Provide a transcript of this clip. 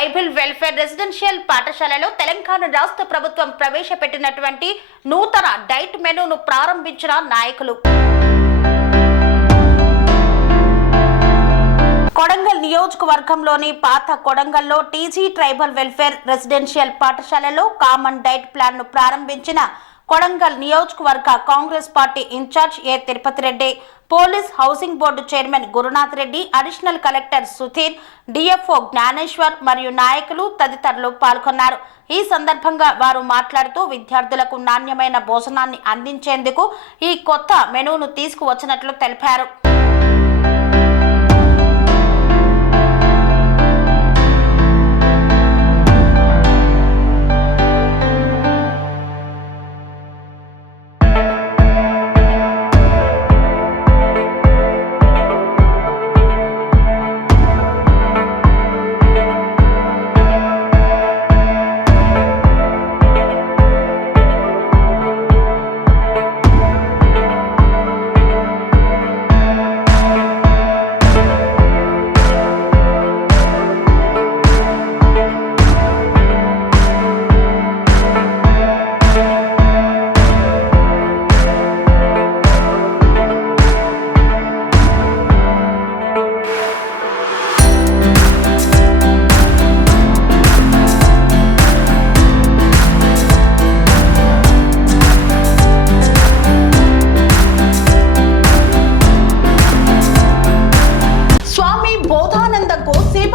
Tribal welfare residential పాఠశాలలో తెలంగాణ రాష్ట్ర ప్రభుత్వం ప్రవేశపెట్టినటువంటి నూతన డైట్ మెనూను ప్రారంభించిన నాయకులు. కొడంగల్ నియోజకవర్గంలోని పాత కొడంగల్లో టీజీ ట్రైబల్ వెల్ఫేర్ రెసిడెన్షియల్ పాఠశాలలో కామన్ డైట్ ప్లాన్ను ప్రారంభించిన కొడంగల్ నియోజకవర్గ Congress party incharge A Tirupati Reddy police housing board chairman Gurunath Reddy additional collector Sudhir DFO Gnaneshwar మరియు నాయకులు తదితరులు పాల్గొన్నారు. ఈ సందర్భంగా వారు మాట్లాడుతూ విద్యార్థులకు నాణ్యమైన భోజనాన్ని అందించేందుకు ఈ కొత్త మెనూను తీసుకువచ్చినట్లు తెలిపారు.